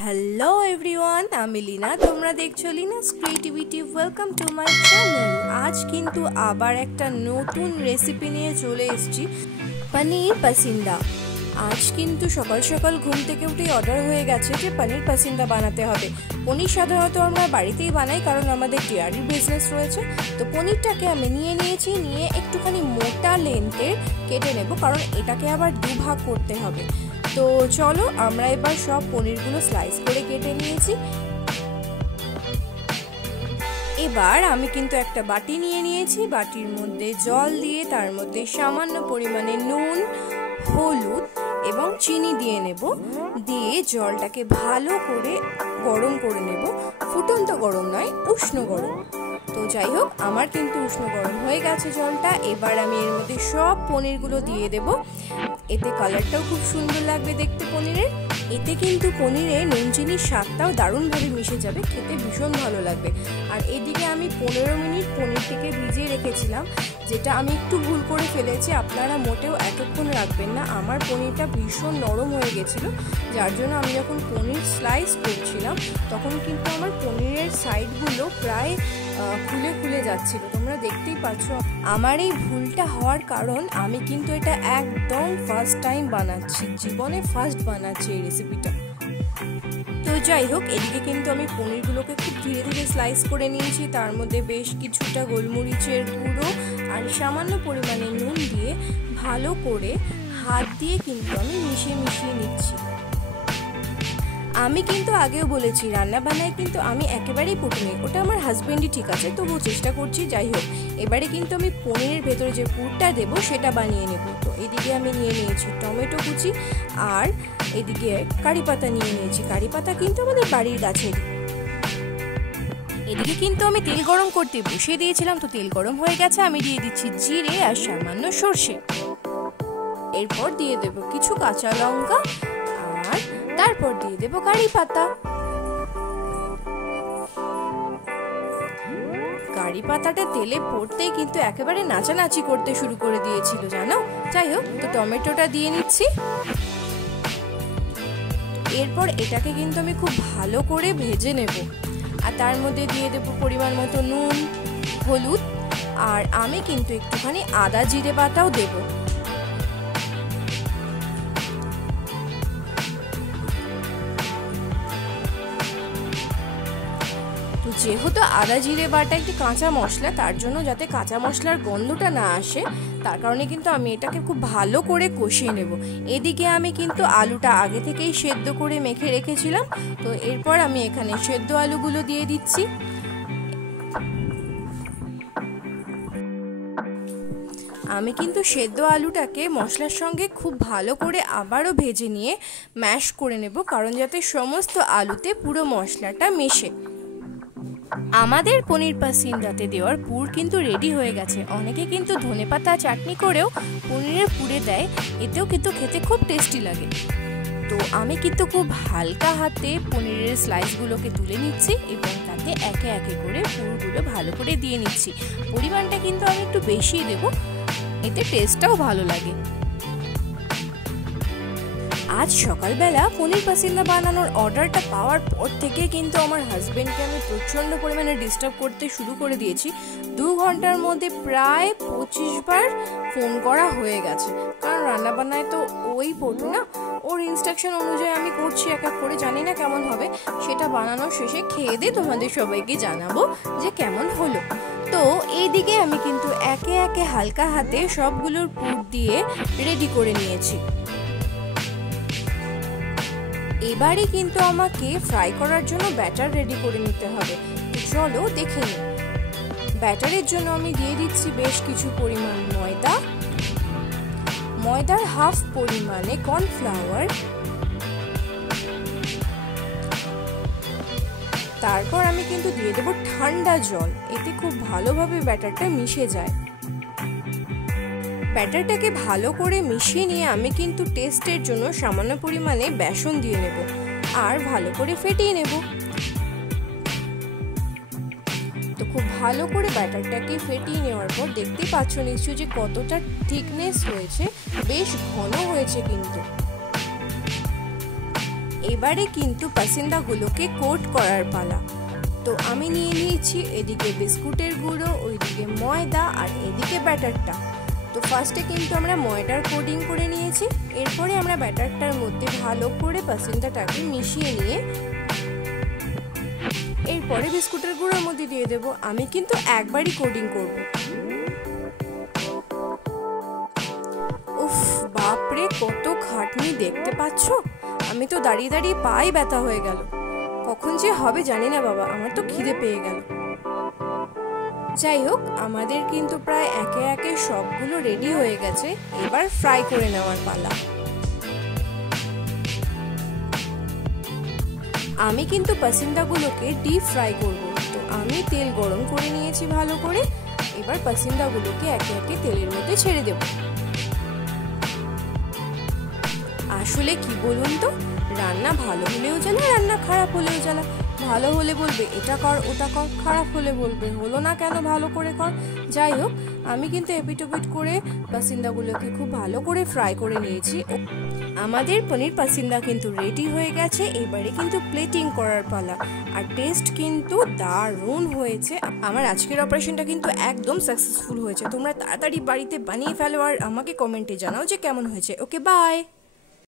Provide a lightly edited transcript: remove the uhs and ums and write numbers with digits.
Hello everyone, আমি লীনা। তোমরা দেখছো Leena's creativity. Welcome to my channel. আজ কিন্তু আবার একটা নতুন রেসিপি নিয়ে চলে এসেছি, পনির পাসিন্দা। আজ কিন্তু সকাল সকাল ঘুম থেকে উঠেই অর্ডার হয়ে গেছে যে পনির পাসিন্দা বানাতে হবে। পনির সাধারণত আমরা বাড়িতেই বানাই, কারণ আমাদের ডেয়ারির বিজনেস রয়েছে। তো পনিরটাকে আমি নিয়ে একটুখানি মোটা লেন্থের কেটে নেব, কারণ এটাকে আবার দুভাগ করতে হবে। তো চলো আমরা এবার সব পনিরগুলো স্লাইস করে কেটে নিয়েছি। এবার আমি কিন্তু একটা বাটি নিয়ে নিয়েছি। বাটির মধ্যে জল দিয়ে তার মধ্যে সামান্য পরিমাণে নুন, হলুদ এবং চিনি দিয়ে নেব। দিয়ে জলটাকে ভালো করে গরম করে নেব। ফুটন্ত গরম নয়, উষ্ণ গরম। তো যাই হোক, আমার কিন্তু উষ্ণ গরম হয়ে গেছে জলটা। এবার আমি এর মধ্যে সব পনিরগুলো দিয়ে দেব। এতে কালারটাও খুব সুন্দর লাগবে দেখতে পনিরের। এতে কিন্তু পনিরে নুন চিনির স্বাদটাও দারুণভাবে মিশে যাবে, খেতে ভীষণ ভালো লাগবে। আর এদিকে আমি 15 মিনিট পনিরটিকে ভিজিয়ে রেখেছিলাম, যেটা আমি একটু ভুল করে ফেলেছি। আপনারা মোটেও এতক্ষণ রাখবেন না। আমার পনিরটা ভীষণ নরম হয়ে গেছিলো, যার জন্য আমি যখন পনির স্লাইস করছিলাম তখন কিন্তু আমার পনিরের সাইডগুলো প্রায় খুলে খুলে যাচ্ছিল। তোমরা দেখতেই পাচ্ছ। আমার এই ভুলটা হওয়ার কারণ, আমি কিন্তু এটা একদম ফার্স্ট টাইম বানাচ্ছি, জীবনে ফার্স্ট বানাচ্ছি এই রেসিপিটা। তো যাই হোক, এদিকে কিন্তু আমি পনিরগুলোকে খুব ধীরে ধীরে স্লাইস করে নিয়েছি। তার মধ্যে বেশ কিছুটা গোলমরিচের গুঁড়ো আর সামান্য পরিমাণে নুন দিয়ে ভালো করে হাত দিয়ে কিন্তু আমি মিশিয়ে নিচ্ছি। আমি কিন্তু আগেও বলেছি, রান্না বান্নায় কিন্তু আমি একেবারেই পটু নেই। ওটা আমার হাজবেন্ডই ঠিক আছে, তবুও চেষ্টা করছি। যাই হোক, এবারে কিন্তু আমি পনিরের ভেতরে যে পুরটা দেবো সেটা বানিয়ে নেব। তো এদিকে আমি নিয়ে নিয়েছি টমেটো কুচি, আর এদিকে কারি পাতা নিয়ে নিয়েছি। কারি পাতা কিন্তু আমাদের বাড়ির গাছের। এদিকে কিন্তু আমি তেল গরম করতে বসিয়ে দিয়েছিলাম। তো তেল গরম হয়ে গেছে, আমি দিয়ে দিচ্ছি জিরে আর সামান্য সর্ষে। এরপর দিয়ে দেব কিছু কাঁচা লঙ্কা, আর তারপর দিয়ে দেব কারি পাতা। কারি পাতাটা তেলে পড়তেই কিন্তু একেবারে নাচানাচি করতে শুরু করে দিয়েছিল, জানো। যাই হোক, তো টমেটোটা দিয়ে নিচ্ছি। এরপর এটাকে কিন্তু আমি খুব ভালো করে ভেজে নেব। আর তার মধ্যে দিয়ে দেব পরিমাণ মতো নুন, হলুদ, আর আমি কিন্তু একটুখানি আদা জিরে বাটাও দেব। যেহেতু আদা জিরে বাটা একটি কাঁচা মশলা, তার জন্য যাতে কাঁচা মশলার গন্ধটা না আসে, তার কারণে কিন্তু আমি এটাকে খুব ভালো করে কষিয়ে নেব। এদিকে আমি কিন্তু আলুটা আগে থেকেই সেদ্ধ করে মেখে রেখেছিলাম। তো এরপর আমি এখানে সেদ্ধ আলুগুলো দিয়ে দিচ্ছি। আমি কিন্তু সেদ্ধ আলুটাকে মশলার সঙ্গে খুব ভালো করে আবারও ভেজে নিয়ে ম্যাশ করে নেব, কারণ যাতে সমস্ত আলুতে পুরো মশলাটা মেশে। আমাদের পনির পাসিন্দাতে দেওয়ার পুর কিন্তু রেডি হয়ে গেছে। অনেকে কিন্তু ধনেপাতা চাটনি করেও পনিরের পুরে দেয়, এতেও কিন্তু খেতে খুব টেস্টি লাগে। তো আমি কিন্তু খুব হালকা হাতে পনিরের স্লাইসগুলোকে তুলে নিচ্ছি এবং তাতে একে একে করে পুরগুলো ভালো করে দিয়ে নিচ্ছি। পরিমাণটা কিন্তু আমি একটু বেশি দেবো, এতে টেস্টটাও ভালো লাগে। আজ সকালবেলা পনির পাসিন্দা বানানোর অর্ডারটা পাওয়ার পর থেকে কিন্তু আমার হাজবেন্ডকে আমি প্রচণ্ড পরিমাণে ডিস্টার্ব করতে শুরু করে দিয়েছি। 2 ঘন্টার মধ্যে প্রায় 25 বার ফোন করা হয়ে গেছে, কারণ রান্নাবান্নায় তো ওই পড়তো না। ওর ইনস্ট্রাকশন অনুযায়ী আমি করছি এক এক করে। জানি না কেমন হবে, সেটা বানানোর শেষে খেয়ে দিয়ে তোমাদের সবাইকে জানাবো যে কেমন হলো। তো এইদিকে আমি কিন্তু একে একে হালকা হাতে সবগুলোর পুর দিয়ে রেডি করে নিয়েছি। এবারে কিন্তু আমাকে ফ্রাই করার জন্য ব্যাটার রেডি করে নিতে হবে। চলো দেখে নিই। ব্যাটারের জন্য আমি দিয়ে দিচ্ছি বেশ কিছু পরিমাণ ময়দার হাফ পরিমাণে কর্নফ্লাওয়ার, তারপর আমি কিন্তু দিয়ে দেবো ঠান্ডা জল। এতে খুব ভালোভাবে ব্যাটারটা মিশে যায়। ব্যাটারটাকে ভালো করে মিশিয়ে নিয়ে আমি কিন্তু টেস্টের জন্য সামান্য পরিমাণে বেসন দিয়ে নেব, আর ভালো করে ফেটিয়ে নেব। তো খুব ভালো করে ব্যাটারটাকে ফেটিয়ে নেওয়ার পর দেখতেই পাচ্ছ নিশ্চয়ই যে কতটা থিকনেস হয়েছে, বেশ ঘন হয়েছে কিন্তু। এবারে কিন্তু পাসিন্দাগুলোকে কোট করার পালা। তো আমি নিয়ে নিয়েছি এদিকে বিস্কুটের গুঁড়ো, ওইদিকে ময়দা আর এদিকে ব্যাটারটা। তো ফার্স্টে কিন্তু আমরা ময়দার কোটিং করে নিয়েছি, এরপরে আমরা ব্যাটারটার মধ্যে ভালো করে পাসিন্দাটাকে মিশিয়ে নিয়ে এরপরে বিস্কুটের গুঁড়োর মধ্যে দিয়ে দেব। আমি কিন্তু একবারই কোটিং করব। উফ বাপরে, কত খাটনি দেখতে পাচ্ছ। আমি তো দাঁড়িয়ে দাঁড়িয়ে পাই ব্যথা হয়ে গেল। কখন যে হবে জানি না বাবা, আমার তো খিদে পেয়ে গেল। যাই হোক, আমাদের কিন্তু প্রায় একে একে সবগুলো রেডি হয়ে গেছে। এবার ফ্রাই করে নেওয়ার পালা। আমি কিন্তু পাসিন্দাগুলোকে ডিপ ফ্রাই করব। তো আমি তেল গরম করে নিয়েছি ভালো করে। এবার পাসিন্দাগুলোকে একে একে তেলের মধ্যে ছেড়ে দেব। আসলে কি বলুন তো, রান্না ভালো হলেও জ্বালা, রান্না খারাপ হলেও জ্বালা। ভালো হলে বলবে এটা কর ওটা কর, খারাপ হলে বলবে হলো না কেন, ভালো করে কর। যাই হোক, আমি কিন্তু এপিটোপিট করে পাসিন্দাগুলোকে খুব ভালো করে ফ্রাই করে নিয়েছি। আমাদের পনির পাসিন্দা কিন্তু রেডি হয়ে গেছে। এবারে কিন্তু প্লেটিং করার পালা। আর টেস্ট কিন্তু দারুণ হয়েছে। আমার আজকের অপারেশনটা কিন্তু একদম সাকসেসফুল হয়েছে। তোমরা তাড়াতাড়ি বাড়িতে বানিয়ে ফেলো আর আমাকে কমেন্টে জানাও যে কেমন হয়েছে। ওকে, বাই।